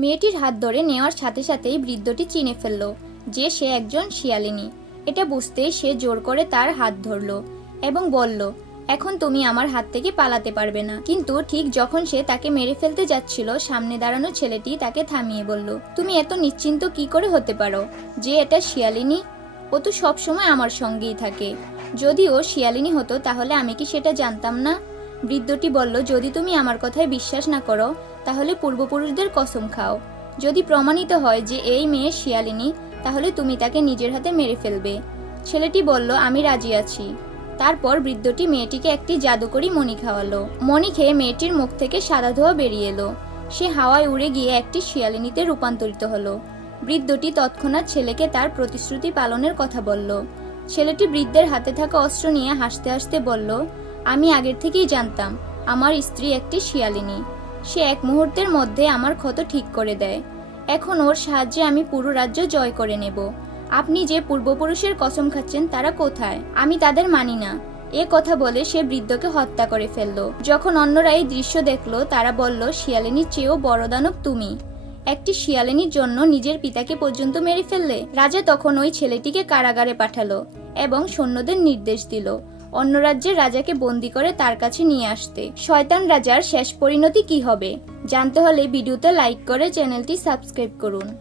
মেয়েটির হাত ধরে নেওয়ার সাথে সাথেই বৃদ্ধটি চিনে ফেলল যে সে একজন শিয়ালিনী। এটা বুঝতেই সে জোর করে তার হাত ধরল এবং বলল, এখন তুমি আমার হাত থেকে পালাতে পারবে না। কিন্তু ঠিক যখন সে তাকে মেরে ফেলতে যাচ্ছিল, সামনে দাঁড়ানো ছেলেটি তাকে থামিয়ে বলল, তুমি এত নিশ্চিন্ত কি করে হতে পারো যে এটা শিয়ালিনী? ও তো সবসময় আমার সঙ্গেই থাকে। যদি ও শিয়ালিনী হতো তাহলে আমি কি সেটা জানতাম না? বৃদ্ধটি বলল, যদি তুমি আমার কথায় বিশ্বাস না করো তাহলে পূর্বপুরুষদের কসম খাও। যদি প্রমাণিত হয় যে এই মেয়ে শিয়ালিনী, তাহলে তুমি তাকে নিজের হাতে মেরে ফেলবে। ছেলেটি বলল, আমি রাজি আছি। তারপর বৃদ্ধটি মেয়েটিকে একটি জাদুকরি মণি খাওয়ালো। মণি খেয়ে মেয়েটির মুখ থেকে সাদা ধোঁয়া বেরিয়ে এলো। সে হাওয়ায় উড়ে গিয়ে একটি শিয়ালিনীতে রূপান্তরিত হলো। বৃদ্ধটি তৎক্ষণাৎ ছেলেকে তার প্রতিশ্রুতি পালনের কথা বলল। ছেলেটি বৃদ্ধের হাতে থাকা অস্ত্র নিয়ে হাসতে হাসতে বলল, আমি আগের থেকেই জানতাম আমার স্ত্রী একটি শিয়ালিনী। সে এক মুহূর্তের মধ্যে আমার ক্ষত ঠিক করে দেয়। এখন ওর সাহায্যে আমি পুরো রাজ্য জয় করে নেব। আপনি যে পূর্বপুরুষের কসম খাচ্ছেন তারা কোথায়? আমি তাদের মানি না। এ কথা বলে সে বৃদ্ধকে হত্যা করে ফেলল। যখন অন্যরা এই দৃশ্য দেখলো, তারা বলল, শিয়ালিনীর চেয়েও বড় দানব তুমি। একটি শিয়ালিনীর জন্য নিজের পিতাকে পর্যন্ত মেরে ফেললে। রাজা তখন ওই ছেলেটিকে কারাগারে পাঠালো এবং সৈন্যদের নির্দেশ দিল অন্য রাজ্যের রাজাকে বন্দী করে তার কাছে নিয়ে আসতে। শয়তান রাজার শেষ পরিণতি কি হবে জানতে হলে ভিডিওতে লাইক করে চ্যানেলটি সাবস্ক্রাইব করুন।